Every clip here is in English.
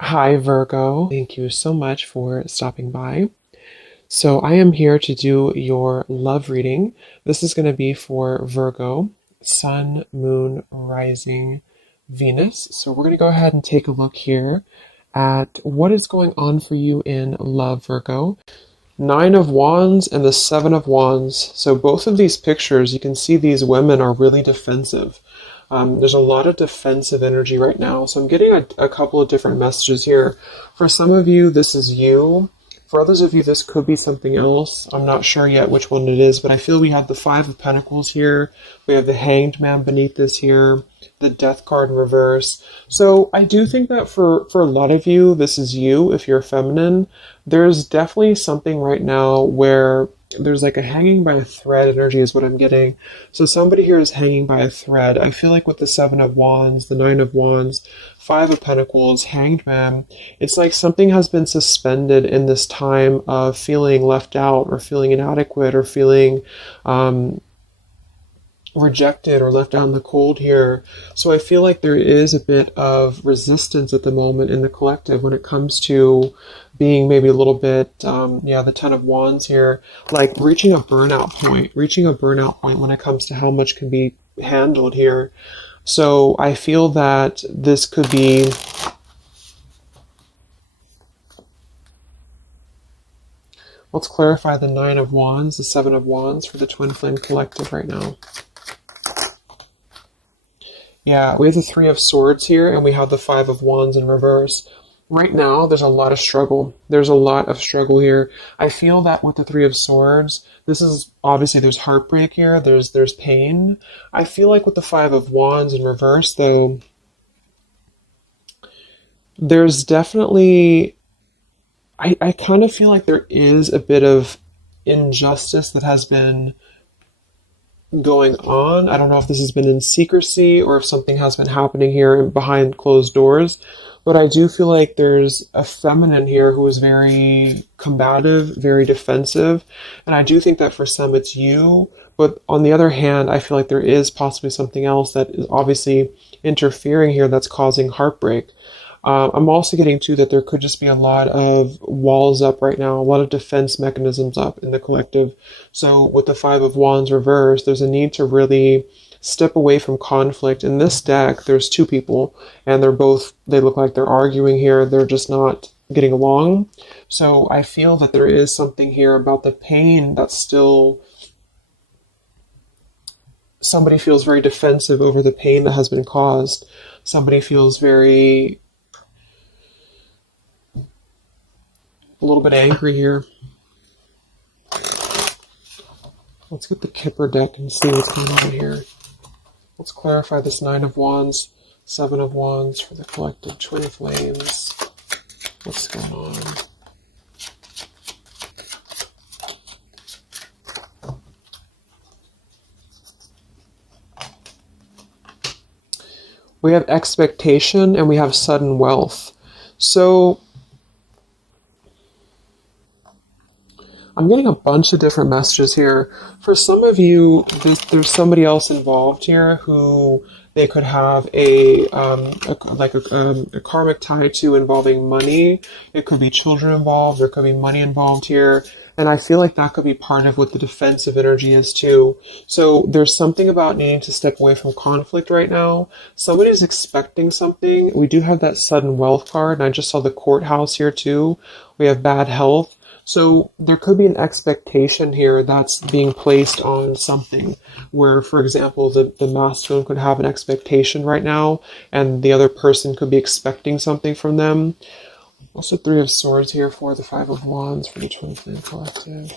Hi, Virgo. Thank you so much for stopping by. So, I am here to do your love reading. This is going to be for Virgo, Sun, Moon, Rising, Venus. So, we're going to go ahead and take a look here at what is going on for you in love, Virgo. Nine of Wands and the Seven of Wands. So both of these pictures, you can see these women are really defensive. There's a lot of defensive energy right now. So I'm getting a couple of different messages here. For some of you, this is you. For others of you, this could be something else. I'm not sure yet which one it is, but I feel we have the Five of Pentacles here. We have the Hanged Man beneath this here, the Death card in reverse. So I do think that for a lot of you, this is you if you're feminine. There's definitely something right now where there's like a hanging by a thread energy is what I'm getting. So somebody here is hanging by a thread. I feel like with the Seven of Wands, the Nine of Wands, Five of Pentacles, Hanged Man, it's like something has been suspended in this time of feeling left out or feeling inadequate or feeling rejected or left out in the cold here. So I feel like there is a bit of resistance at the moment in the collective when it comes to being maybe a little bit, the Ten of Wands here, like reaching a burnout point when it comes to how much can be handled here. So I feel that this could be let's clarify the Nine of Wands, the Seven of Wands for the Twin Flame Collective right now. Yeah, we have the Three of Swords here, and we have the Five of Wands in reverse. Right now, there's a lot of struggle. There's a lot of struggle here. I feel that with the Three of Swords, this is obviously there's heartbreak here. There's pain. I feel like with the Five of Wands in reverse, though, there's definitely I kind of feel like there is a bit of injustice that has been going on. I don't know if this has been in secrecy or if something has been happening here behind closed doors, but I do feel like there's a feminine here who is very combative, very defensive, and I do think that for some it's you, but on the other hand, I feel like there is possibly something else that is obviously interfering here that's causing heartbreak. I'm also getting to that there could just be a lot of walls up right now, a lot of defense mechanisms up in the collective. So with the Five of Wands reversed, there's a need to really step away from conflict. In this deck, there's two people, and they look like they're arguing here. They're just not getting along. So I feel that there is something here about the pain that's still somebody feels very defensive over the pain that has been caused. Somebody feels a little bit angry here. Let's get the Kipper deck and see what's going on here. Let's clarify this Nine of Wands, Seven of Wands for the collective Twin Flames. What's going on? We have expectation and we have sudden wealth. So I'm getting a bunch of different messages here. For some of you, there's somebody else involved here who they could have a karmic tie to involving money. It could be children involved. There could be money involved here. And I feel like that could be part of what the defensive energy is too. So there's something about needing to step away from conflict right now. Somebody's expecting something. We do have that sudden wealth card, and I just saw the courthouse here too. We have bad health. So there could be an expectation here that's being placed on something where, for example, the masculine could have an expectation right now and the other person could be expecting something from them. Also Three of Swords here for the Five of Wands for the Twin Flame Collective.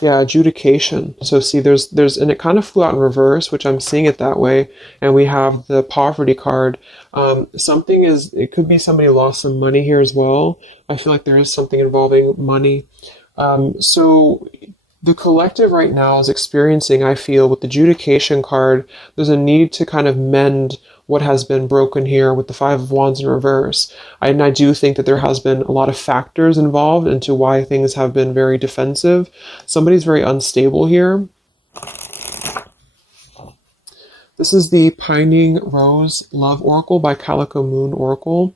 Yeah, adjudication. So see, there's, and it kind of flew out in reverse, which I'm seeing it that way. And we have the poverty card. It could be somebody lost some money here as well. I feel like there is something involving money. So the collective right now is experiencing, I feel, with the adjudication card, there's a need to kind of mend what has been broken here with the Five of Wands in reverse. And I do think that there has been a lot of factors involved into why things have been very defensive. Somebody's very unstable here. This is the Pining Rose Love Oracle by Calico Moon Oracle.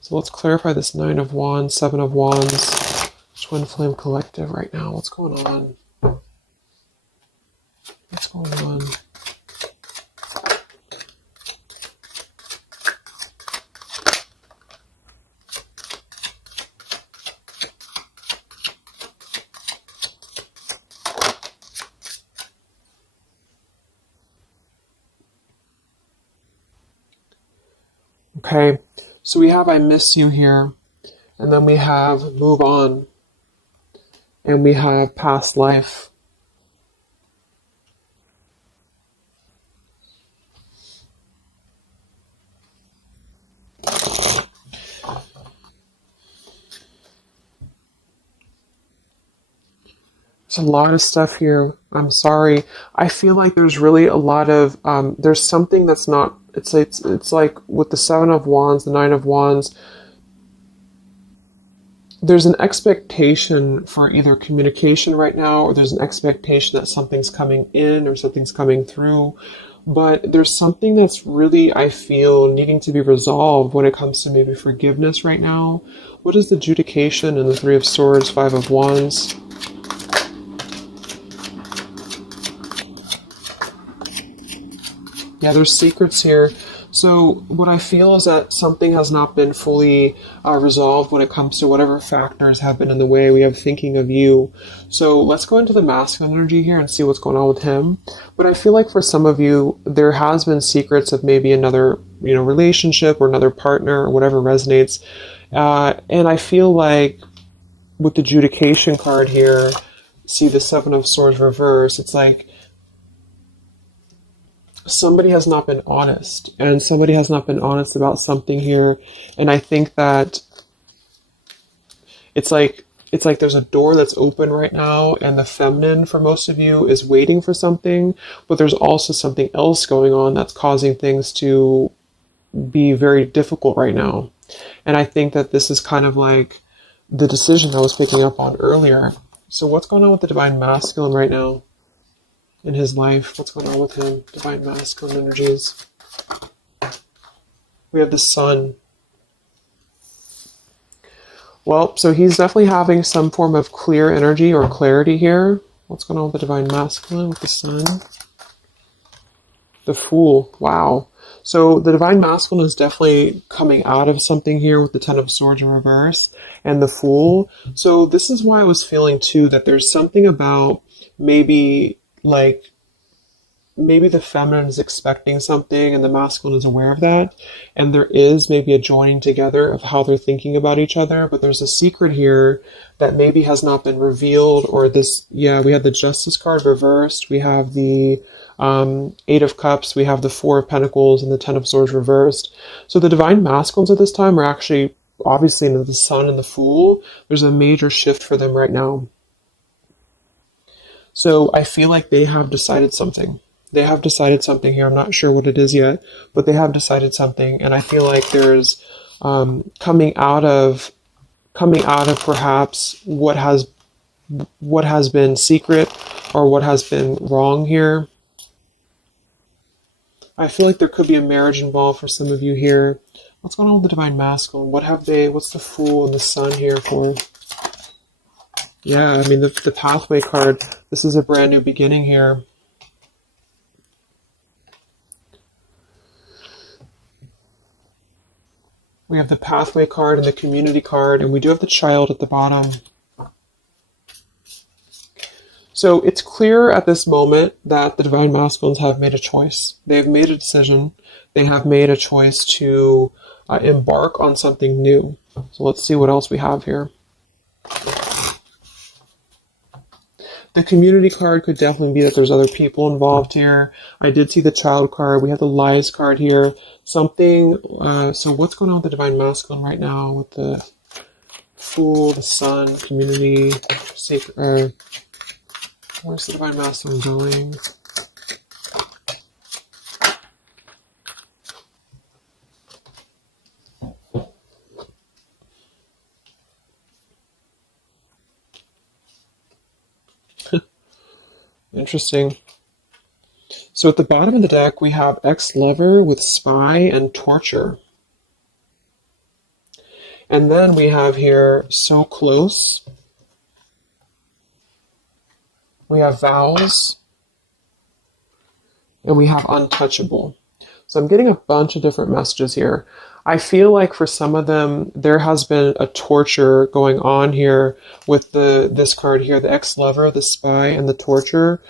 So let's clarify this Nine of Wands, Seven of Wands, Twin Flame Collective right now. What's going on? What's going on? Okay, so we have I miss you here, and then we have move on, and we have past life. There's a lot of stuff here. I'm sorry. I feel like there's really a lot of there's something that's not. It's like with the Seven of Wands, the Nine of Wands. There's an expectation for either communication right now, or there's an expectation that something's coming in or something's coming through. But there's something that's really, I feel, needing to be resolved when it comes to maybe forgiveness right now. What is the adjudication in the Three of Swords, Five of Wands? Yeah, there's secrets here. So what I feel is that something has not been fully resolved when it comes to whatever factors have been in the way. We have thinking of you. So let's go into the masculine energy here and see what's going on with him. But I feel like for some of you, there has been secrets of maybe another, relationship or another partner or whatever resonates. And I feel like with the adjudication card here, see the Seven of Swords reverse, it's like somebody has not been honest, and somebody has not been honest about something here. And I think that it's like there's a door that's open right now, and the feminine for most of you is waiting for something, but there's also something else going on that's causing things to be very difficult right now. And I think that this is kind of like the decision I was picking up on earlier. So what's going on with the divine masculine right now in his life? What's going on with him? Divine masculine energies. We have the sun. Well, so he's definitely having some form of clear energy or clarity here. What's going on with the divine masculine with the sun? The Fool. Wow. So the divine masculine is definitely coming out of something here with the Ten of Swords in reverse and the Fool. So this is why I was feeling too that there's something about maybe the feminine is expecting something and the masculine is aware of that. And there is maybe a joining together of how they're thinking about each other. But there's a secret here that maybe has not been revealed, or this, yeah, we have the Justice card reversed. We have the Eight of Cups. We have the Four of Pentacles and the Ten of Swords reversed. So the divine masculines at this time are actually, obviously, into the Sun and the Fool. There's a major shift for them right now. So I feel like they have decided something. They have decided something here. I'm not sure what it is yet, but they have decided something. And I feel like there's coming out of perhaps what has been secret or what has been wrong here. I feel like there could be a marriage involved for some of you here. What's going on with the divine masculine? What's the Fool and the Sun here for? Yeah, I mean, the pathway card, this is a brand new beginning here. We have the pathway card and the community card, and we do have the Child at the bottom. So it's clear at this moment that the divine masculines have made a choice. They've made a decision. They have made a choice to embark on something new. So let's see what else we have here. The community card could definitely be that there's other people involved here. I did see the Child card. We have the Lies card here. Something, so what's going on with the divine masculine right now with the Fool, the Sun, community, sacred, where's the divine masculine going? Interesting. So at the bottom of the deck, we have ex-lover with spy and torture. And then we have here so close. We have vows. And we have untouchable. So I'm getting a bunch of different messages here. I feel like for some of them, there has been a torture going on here with this card here, the ex-lover, the spy, and the torture.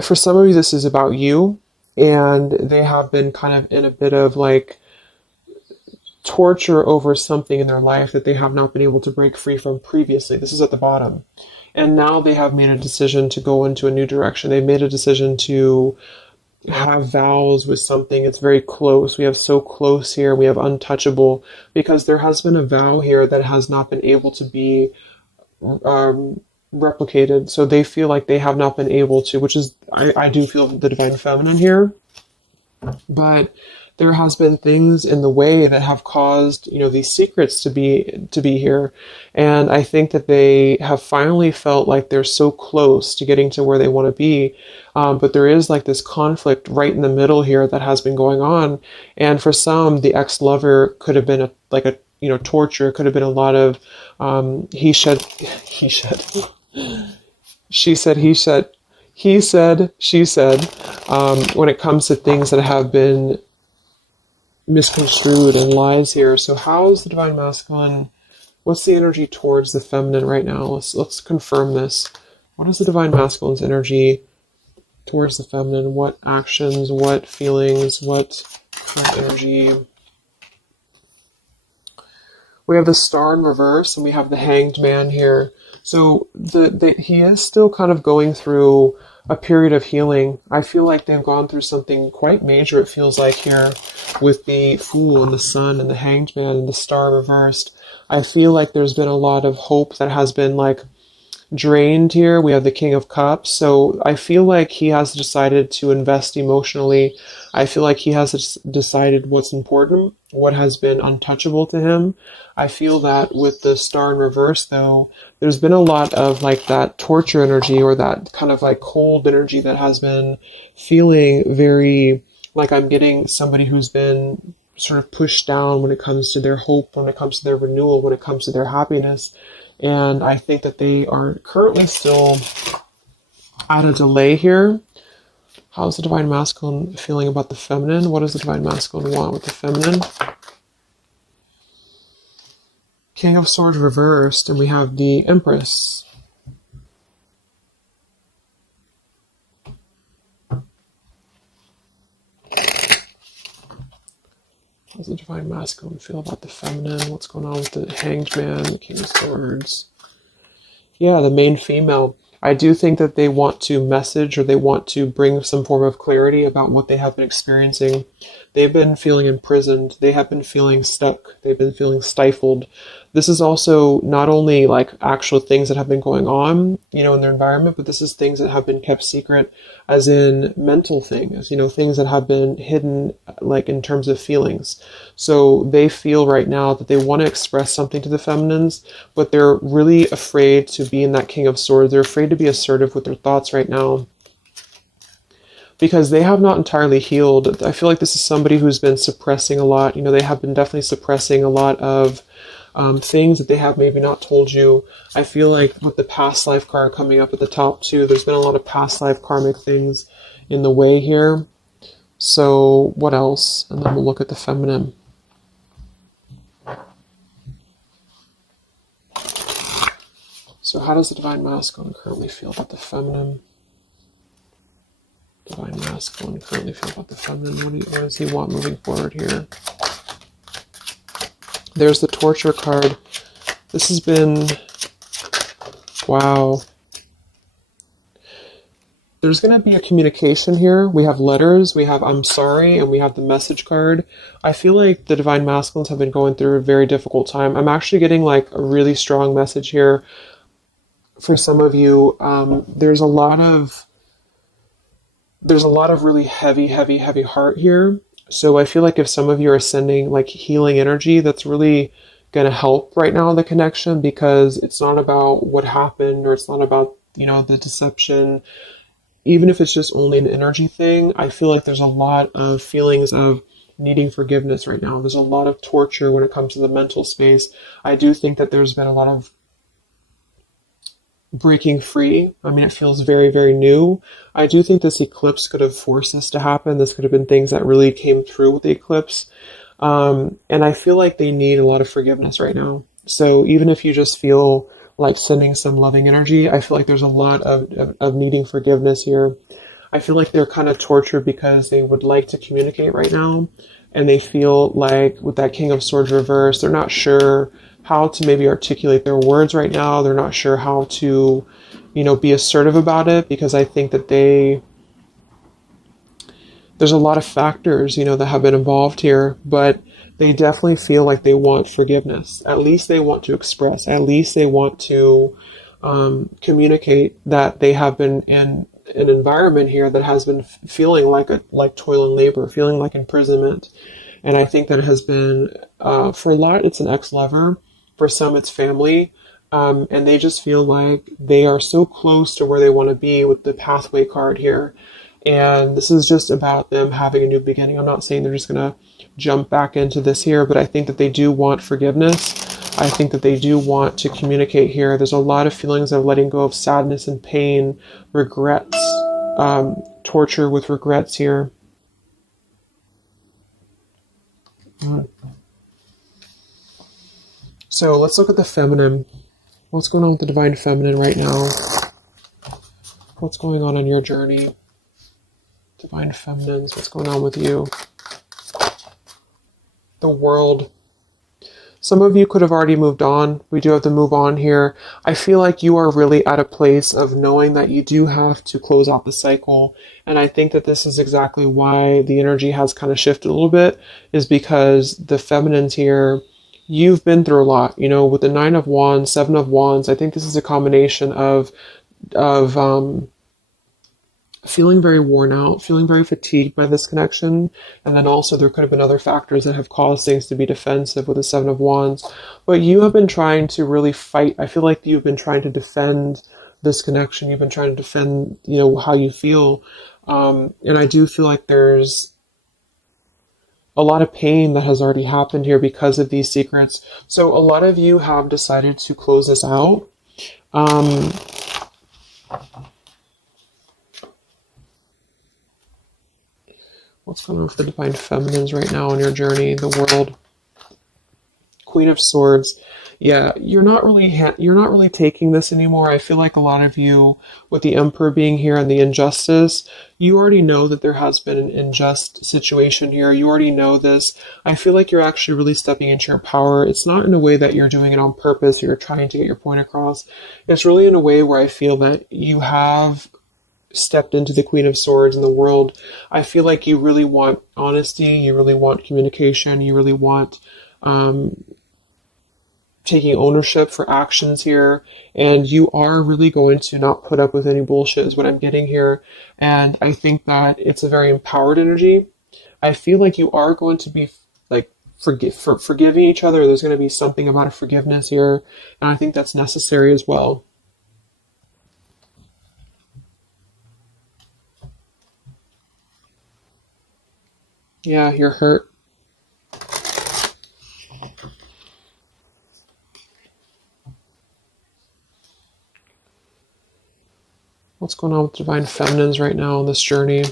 For some of you, this is about you, and they have been kind of in a bit of like torture over something in their life that they have not been able to break free from previously. This is at the bottom. And now they have made a decision to go into a new direction. They've made a decision to have vows with something. It's very close. We have so close here. We have untouchable, because there has been a vow here that has not been able to be replicated. So they feel like they have not been able to, which is, I do feel the divine feminine here. But there has been things in the way that have caused, these secrets to be here. And I think that they have finally felt like they're so close to getting to where they want to be. But there is like this conflict right in the middle here that has been going on. And for some, the ex-lover could have been torture. It could have been a lot of he said, she said, he said, he said, she said, when it comes to things that have been misconstrued and lies here. So how is the divine masculine? What's the energy towards the feminine right now? Let's confirm this. What is the divine masculine's energy towards the feminine? What actions, what feelings, what current energy? We have the star in reverse, and we have the hanged man here. So he is still kind of going through a period of healing. I feel like they've gone through something quite major, it feels like, here with the Fool and the Sun and the Hanged Man and the Star reversed. I feel like there's been a lot of hope that has been like drained here. We have the King of Cups. So I feel like he has decided to invest emotionally. I feel like he has decided what's important, what has been untouchable to him. I feel that with the Star in reverse, though, there's been a lot of like that torture energy, or that kind of like cold energy that has been feeling very like I'm getting somebody who's been sort of pushed down when it comes to their hope, when it comes to their renewal, when it comes to their happiness. And I think that they are currently still at a delay here. How's the divine masculine feeling about the feminine? What does the divine masculine want with the feminine? King of Swords reversed, and we have the Empress. How does the divine masculine feel about the feminine? What's going on with the Hanged Man, the King of Swords? Yeah, the main female. I do think that they want to message, or they want to bring some form of clarity about what they have been experiencing. They've been feeling imprisoned. They have been feeling stuck. They've been feeling stifled. This is also not only like actual things that have been going on, in their environment, but this is things that have been kept secret, as in mental things, things that have been hidden, like in terms of feelings. So they feel right now that they want to express something to the feminines, but they're really afraid to be in that King of Swords. They're afraid to be assertive with their thoughts right now, because they have not entirely healed. I feel like this is somebody who's been suppressing a lot. They have been definitely suppressing a lot of things that they have maybe not told you. I feel like with the past life card coming up at the top too, there's been a lot of past life karmic things in the way here. So what else? And then we'll look at the feminine. So how does the divine masculine currently feel about the feminine? Divine masculine currently feel about the feminine. What does he want moving forward here? There's the torture card. This has been, wow. There's going to be a communication here. We have letters, we have I'm sorry, and we have the message card. I feel like the divine masculines have been going through a very difficult time. I'm actually getting like a really strong message here for some of you. There's a lot of really heavy heart here. So I feel like if some of you are sending like healing energy, that's really going to help right now, the connection, because it's not about what happened, or it's not about, the deception. even if it's just only an energy thing, I feel like there's a lot of feelings of needing forgiveness right now. There's a lot of torture when it comes to the mental space. I do think that there's been a lot of breaking free. I mean, it feels very, very new. I do think this eclipse could have forced this to happen. This could have been things that really came through with the eclipse. And I feel like they need a lot of forgiveness right now. So even if you just feel like sending some loving energy, I feel like there's a lot of needing forgiveness here. I feel like they're kind of tortured because they would like to communicate right now. And they feel like with that King of Swords reverse, they're not sure how to maybe articulate their words right now. They're not sure how to, be assertive about it, because I think that there's a lot of factors, that have been involved here, but they definitely feel like they want forgiveness. At least they want to express, at least they want to communicate that they have been in an environment here that has been feeling like toil and labor, feeling like imprisonment. And I think that it has been, for a lot, it's an ex-lover. For some, it's family. And they just feel like they are so close to where they want to be with the pathway card here. And this is just about them having a new beginning. I'm not saying they're just going to jump back into this here, but I think that they do want forgiveness. I think that they do want to communicate here. There's a lot of feelings of letting go of sadness and pain, regrets, torture with regrets here. So let's look at the feminine. What's going on with the divine feminine right now? What's going on your journey? Divine feminines, what's going on with you? The world. Some of you could have already moved on. We do have to move on here. I feel like you are really at a place of knowing that you do have to close out the cycle. And I think that this is exactly why the energy has kind of shifted a little bit, is because the feminines here, you've been through a lot, with the 9 of Wands, 7 of Wands. I think this is a combination of feeling very worn out, feeling very fatigued by this connection. And then also there could have been other factors that have caused things to be defensive with the 7 of Wands. But you have been trying to really fight. I feel like you've been trying to defend this connection. You've been trying to defend, how you feel. And I do feel like there's a lot of pain that has already happened here because of these secrets. So a lot of you have decided to close this out. What's going on with the divine feminines right now on your journey? The world. Queen of Swords. Yeah, you're not really taking this anymore. I feel like a lot of you, with the Emperor being here and the injustice, you already know that there has been an unjust situation here. You already know this. I feel like you're actually really stepping into your power. It's not in a way that you're doing it on purpose or you're trying to get your point across. It's really in a way where I feel that you have stepped into the Queen of Swords in the world. I feel like you really want honesty, you really want communication, you really want taking ownership for actions here, and you are really going to not put up with any bullshit is what I'm getting here. And I think that it's a very empowered energy. I feel like you are going to be like forgiving each other. There's going to be something about a forgiveness here, and I think that's necessary as well. Yeah, you're hurt. What's going on with divine feminines right now on this journey?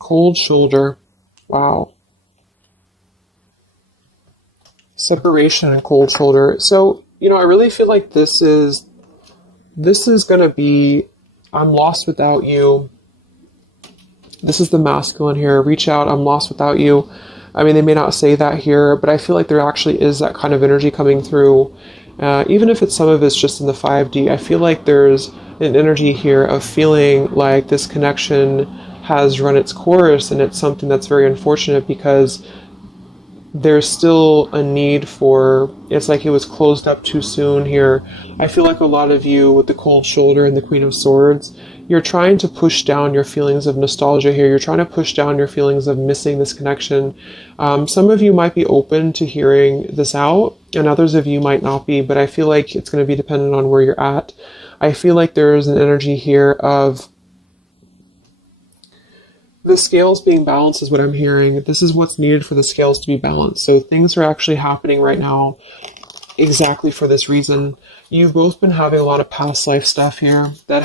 Cold shoulder. Wow. Separation and cold shoulder. So, I really feel like this is going to be, I'm lost without you. This is the masculine here. Reach out, I'm lost without you. I mean, they may not say that here, but I feel like there actually is that kind of energy coming through. Even if some of it's just in the 5D, I feel like there's an energy here of feeling like this connection has run its course, and it's something that's very unfortunate because there's still a need for, it's like it was closed up too soon here. I feel like a lot of you with the cold shoulder and the Queen of Swords, you're trying to push down your feelings of nostalgia here. You're trying to push down your feelings of missing this connection. Some of you might be open to hearing this out, and others of you might not be, but I feel like it's going to be dependent on where you're at. I feel like there is an energy here of the scales being balanced is what I'm hearing. This is what's needed for the scales to be balanced. So things are actually happening right now exactly for this reason. You've both been having a lot of past life stuff here that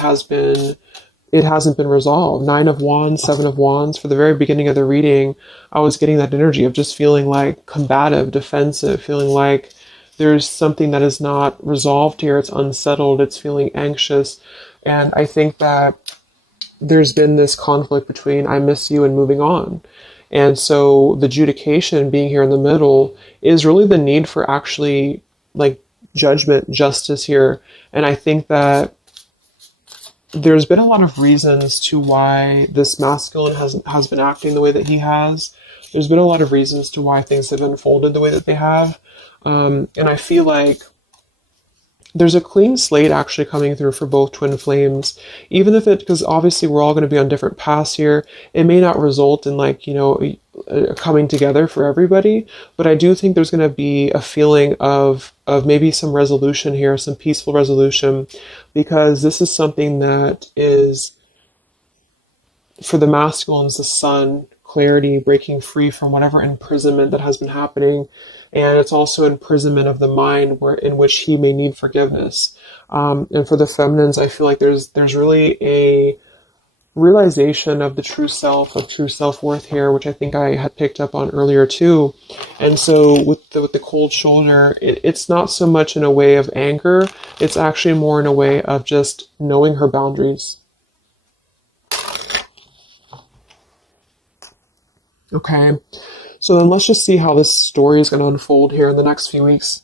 it hasn't been resolved. 9 of Wands, 7 of Wands. For the very beginning of the reading, I was getting that energy of just feeling like combative, defensive, feeling like there's something that is not resolved here. It's unsettled. It's feeling anxious. And I think that there's been this conflict between I miss you and moving on. And so the adjudication being here in the middle is really the need for actually like judgment, justice here. And I think that there's been a lot of reasons to why this masculine has been acting the way that he has. There's been a lot of reasons to why things have unfolded the way that they have. And I feel like there's a clean slate actually coming through for both twin flames, even if because obviously we're all going to be on different paths here. It may not result in like, a coming together for everybody, but I do think there's going to be a feeling of maybe some resolution here, some peaceful resolution, because this is something that is, for the masculines, the sun, clarity, breaking free from whatever imprisonment that has been happening. And it's also imprisonment of the mind in which he may need forgiveness. And for the feminines, I feel like there's really a realization of the true self, of true self-worth here, which I think I had picked up on earlier too. And so with the cold shoulder, it's not so much in a way of anger. It's actually more in a way of just knowing her boundaries. Okay. So then let's just see how this story is going to unfold here in the next few weeks.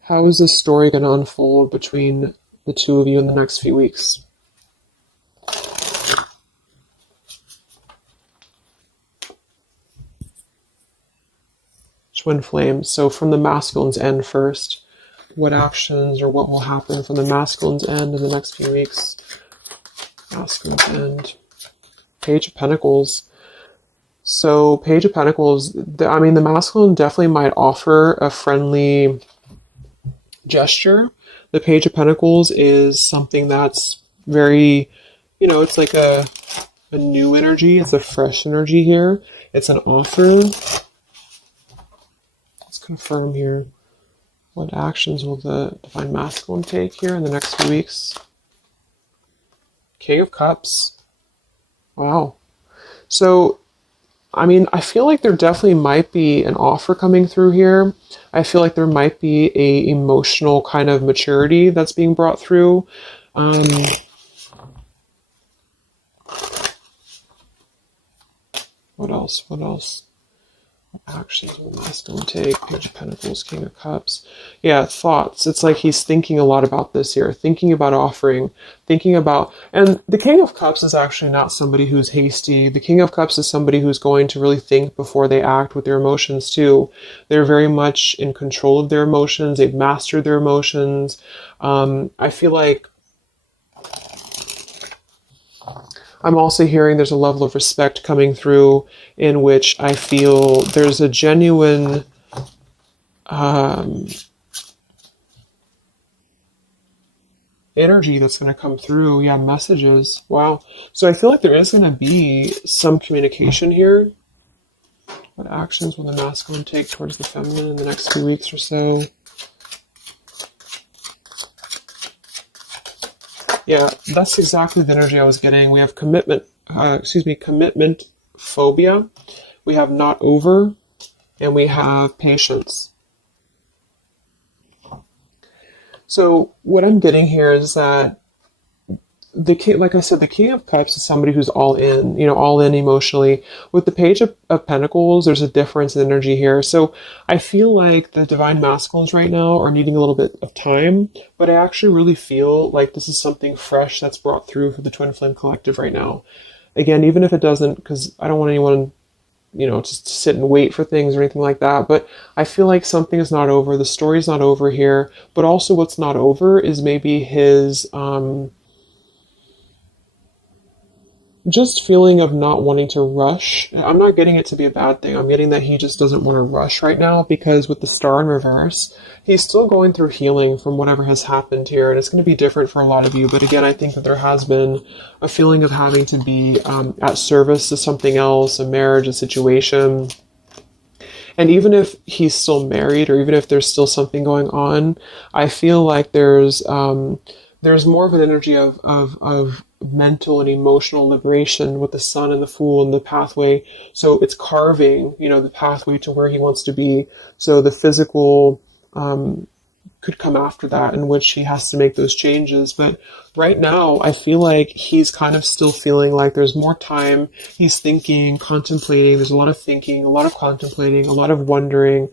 How is this story going to unfold between the two of you in the next few weeks? Twin flames. So from the masculine's end first, what actions or what will happen from the masculine's end in the next few weeks? Masculine's end. Page of Pentacles. So Page of Pentacles, the masculine definitely might offer a friendly gesture. The Page of Pentacles is something that's very, it's like a new energy. It's a fresh energy here. It's an offer. Let's confirm here. What actions will the Divine Masculine take here in the next few weeks? King of Cups. Wow. So I feel like there definitely might be an offer coming through here. I feel like there might be a emotional kind of maturity that's being brought through. What else? What actions will the masculine take? Page of Pentacles, King of Cups. Yeah, thoughts. It's like he's thinking a lot about this here, thinking about offering, and the King of Cups is actually not somebody who's hasty. The King of Cups is somebody who's going to really think before they act with their emotions too. They're very much in control of their emotions. They've mastered their emotions. I feel like I'm also hearing there's a level of respect coming through in which I feel there's a genuine energy that's going to come through. Yeah, messages. Wow. So I feel like there is going to be some communication here. What actions will the masculine take towards the feminine in the next few weeks or so? Yeah, that's exactly the energy I was getting. We have commitment phobia. We have not over, and we have patience. So what I'm getting here is that the king, like I said, the King of Cups is somebody who's all in, all in emotionally. With the Page of Pentacles, there's a difference in energy here. So I feel like the Divine Masculines right now are needing a little bit of time, but I actually really feel like this is something fresh that's brought through for the Twin Flame Collective right now. Again, even if it doesn't, because I don't want anyone just sit and wait for things or anything like that. But I feel like something is not over. The story's not over here. But also what's not over is maybe his just feeling of not wanting to rush. I'm not getting it to be a bad thing. I'm getting that he just doesn't want to rush right now, because with the star in reverse, he's still going through healing from whatever has happened here. And it's going to be different for a lot of you. But again, I think that there has been a feeling of having to be at service to something else, a marriage, a situation. And even if he's still married, or even if there's still something going on, I feel like there's more of an energy of mental and emotional liberation with the sun and the fool and the pathway. So it's carving, the pathway to where he wants to be. So the physical could come after that, in which he has to make those changes. But right now, I feel like he's kind of still feeling like there's more time. He's thinking, contemplating. There's a lot of thinking, a lot of contemplating, a lot of wondering.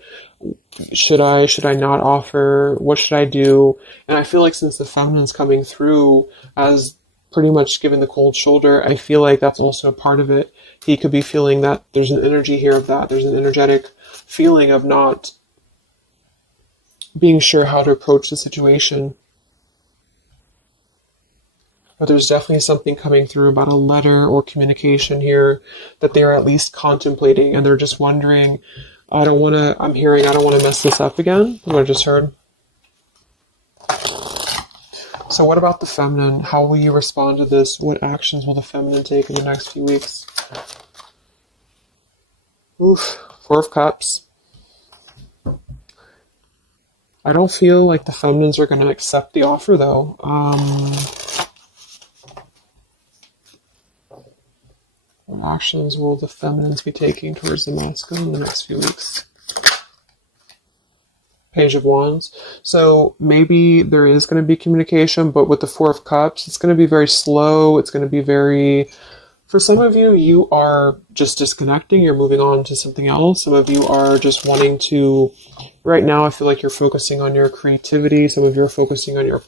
Should I not offer? What should I do? And I feel like since the feminine's coming through as pretty much giving the cold shoulder, I feel like that's also a part of it. He could be feeling that there's an energy here of that. There's an energetic feeling of not being sure how to approach the situation. But there's definitely something coming through about a letter or communication here that they're at least contemplating, and they're just wondering, I don't want to mess this up again, what I just heard. So what about the feminine? How will you respond to this? What actions will the feminine take in the next few weeks? Oof, Four of Cups. I don't feel like the feminines are going to accept the offer, though. What actions will the feminines be taking towards the masculine in the next few weeks? Page of Wands. So maybe there is going to be communication, but with the Four of Cups, it's going to be very slow. It's going to be very... For some of you, you are just disconnecting. You're moving on to something else. Some of you are just wanting to... Right now, I feel like you're focusing on your creativity. Some of you are focusing on your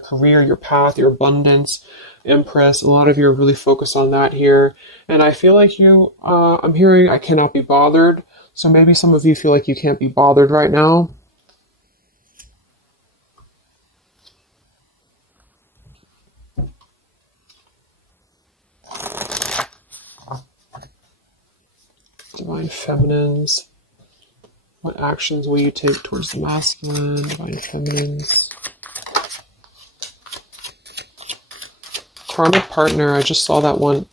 career, your path, your abundance, Empress. A lot of you are really focused on that here. And I feel like I'm hearing I cannot be bothered. So maybe some of you feel like you can't be bothered right now. Divine Feminines. What actions will you take towards the masculine? Divine Feminines. Karmic partner. I just saw that one.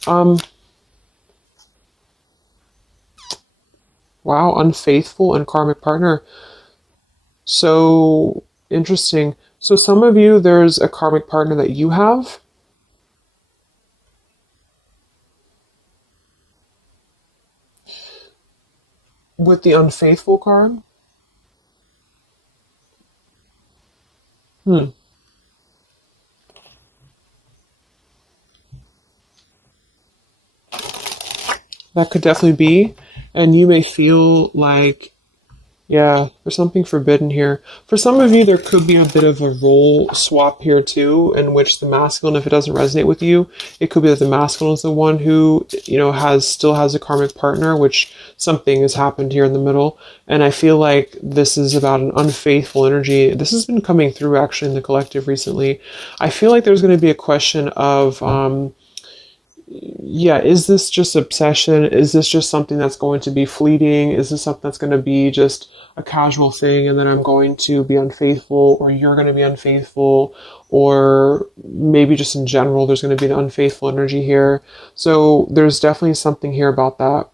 Wow, unfaithful and karmic partner. So interesting. So some of you, there's a karmic partner that you have. With the unfaithful card. That could definitely be. And you may feel like, yeah, there's something forbidden here. For some of you, there could be a bit of a role swap here too, in which the masculine, if it doesn't resonate with you, it could be that the masculine is the one who, still has a karmic partner, which something has happened here in the middle. And I feel like this is about an unfaithful energy. This has been coming through actually in the collective recently. I feel like there's going to be a question of, is this just obsession? Is this just something that's going to be fleeting? Is this something that's going to be just a casual thing, and then I'm going to be unfaithful, or you're going to be unfaithful, or maybe just in general there's going to be an unfaithful energy here. So there's definitely something here about that.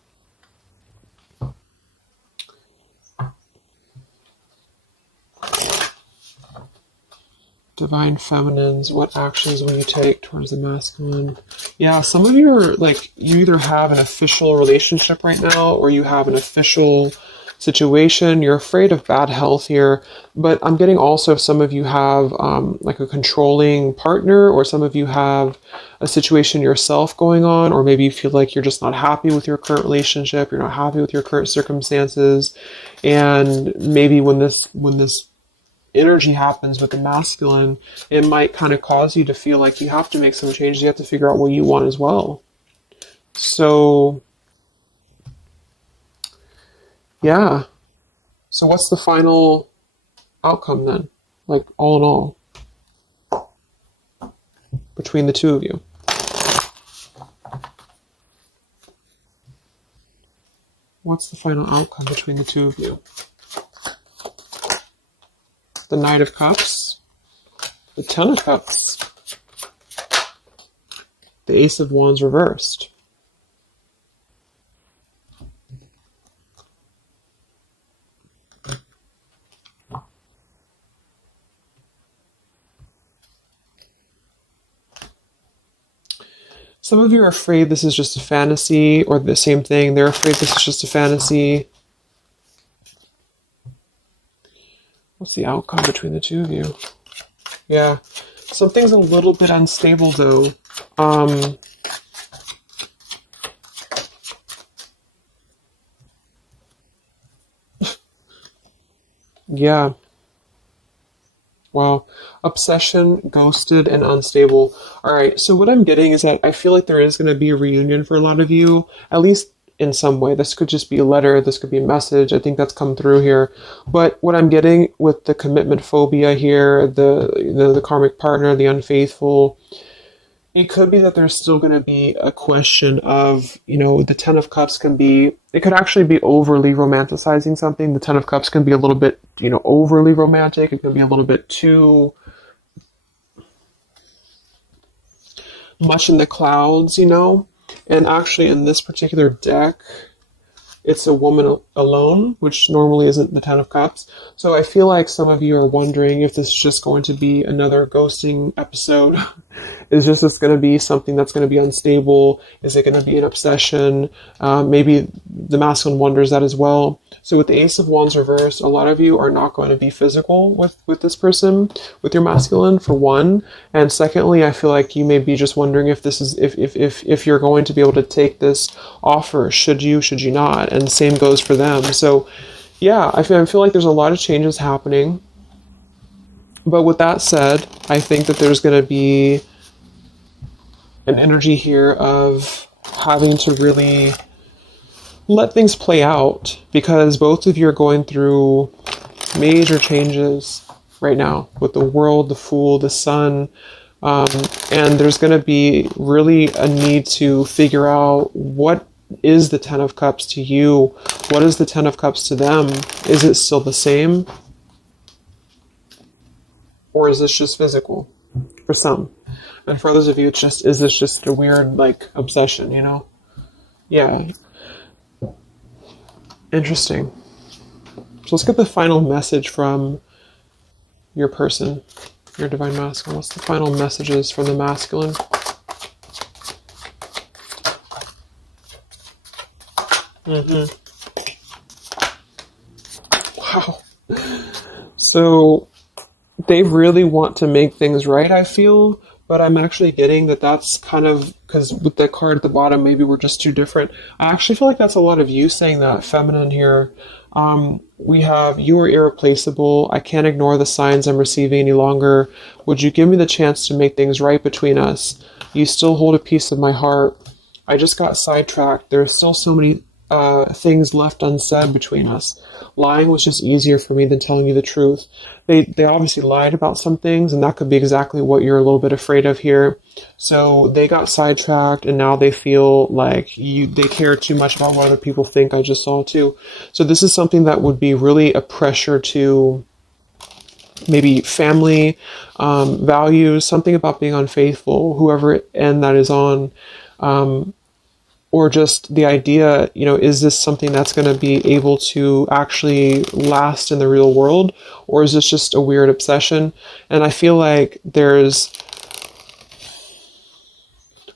Divine Feminines, what actions will you take towards the masculine? Yeah, some of you are like, you either have an official relationship right now, or you have an official situation. You're afraid of bad health here, but I'm getting also some of you have like a controlling partner, or some of you have a situation yourself going on, or maybe you feel like you're just not happy with your current relationship, you're not happy with your current circumstances, and maybe when this energy happens with the masculine, it might kind of cause you to feel like you have to make some changes. You have to figure out what you want as well. So Yeah. So what's the final outcome then? Like, all in all, between the two of you? What's the final outcome between the two of you? The Knight of Cups, the Ten of Cups, the Ace of Wands reversed. Some of you are afraid this is just a fantasy, or the same thing. They're afraid this is just a fantasy. What's the outcome between the two of you? Yeah. Something's a little bit unstable, though. Yeah. Wow. Obsession, ghosted, and unstable. All right. So what I'm getting is that I feel like there is going to be a reunion for a lot of you, at least in some way. This could just be a letter. This could be a message. I think that's come through here. But what I'm getting with the commitment phobia here, the karmic partner, the unfaithful, it could be that there's still going to be a question of, the Ten of Cups it could actually be overly romanticizing something. The Ten of Cups can be a little bit, overly romantic. It can be a little bit too much in the clouds, And actually in this particular deck, it's a woman alone, which normally isn't the Ten of Cups. So I feel like some of you are wondering if this is just going to be another ghosting episode. Is this going to be something that's going to be unstable? Is it going to be an obsession? Maybe the masculine wonders that as well. So with the Ace of Wands reversed, a lot of you are not going to be physical with this person, with your masculine, for one. And secondly, I feel like you may be just wondering if this is if you're going to be able to take this offer. Should you not? And the same goes for them. So yeah, I feel like there's a lot of changes happening. But with that said, I think that there's going to be an energy here of having to really let things play out, because both of you are going through major changes right now with the World, the Fool, the Sun, and there's going to be really a need to figure out what is the Ten of Cups to you, what is the Ten of Cups to them. Is it still the same, or is this just physical for some? And for others of you, is this just a weird, obsession, Yeah. Interesting. So let's get the final message from your person, your divine masculine. What's the final messages from the masculine? Wow. So they really want to make things right, I feel. But I'm actually getting that that's kind of, because with the card at the bottom, maybe we're just too different. I actually feel like that's a lot of you saying that, feminine here. We have, you are irreplaceable. I can't ignore the signs I'm receiving any longer. Would you give me the chance to make things right between us? You still hold a piece of my heart. I just got sidetracked. There are still so many things left unsaid between us. Lying was just easier for me than telling you the truth. They obviously lied about some things, and that could be exactly what you're a little bit afraid of here. So they got sidetracked, and now they feel like they care too much about what other people think. I just saw too. So this is something that would be really a pressure to maybe family, values, something about being unfaithful, whoever end that is on. Or just the idea, is this something that's going to be able to actually last in the real world? Or is this just a weird obsession? And I feel like there's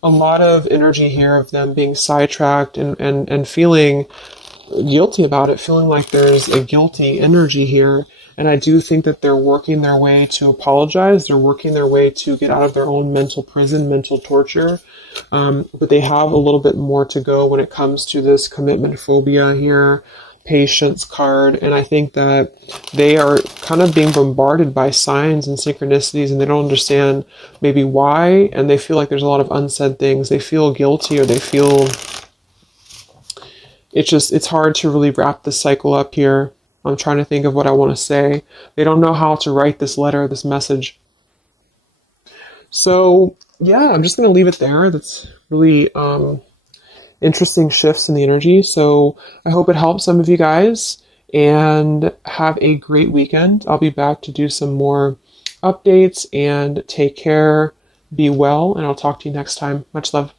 a lot of energy here of them being sidetracked and feeling guilty about it, feeling like there's a guilty energy here. And I do think that they're working their way to apologize. They're working their way to get out of their own mental prison, mental torture. But they have a little bit more to go when it comes to this commitment phobia here, patience card. And I think that they are kind of being bombarded by signs and synchronicities, and they don't understand maybe why. And they feel like there's a lot of unsaid things. They feel guilty, or they feel it's hard to really wrap this cycle up here. I'm trying to think of what I want to say. They don't know how to write this letter, this message. So yeah, I'm just going to leave it there. That's really interesting shifts in the energy. So I hope it helps some of you guys, and have a great weekend. I'll be back to do some more updates, and take care, be well, and I'll talk to you next time. Much love.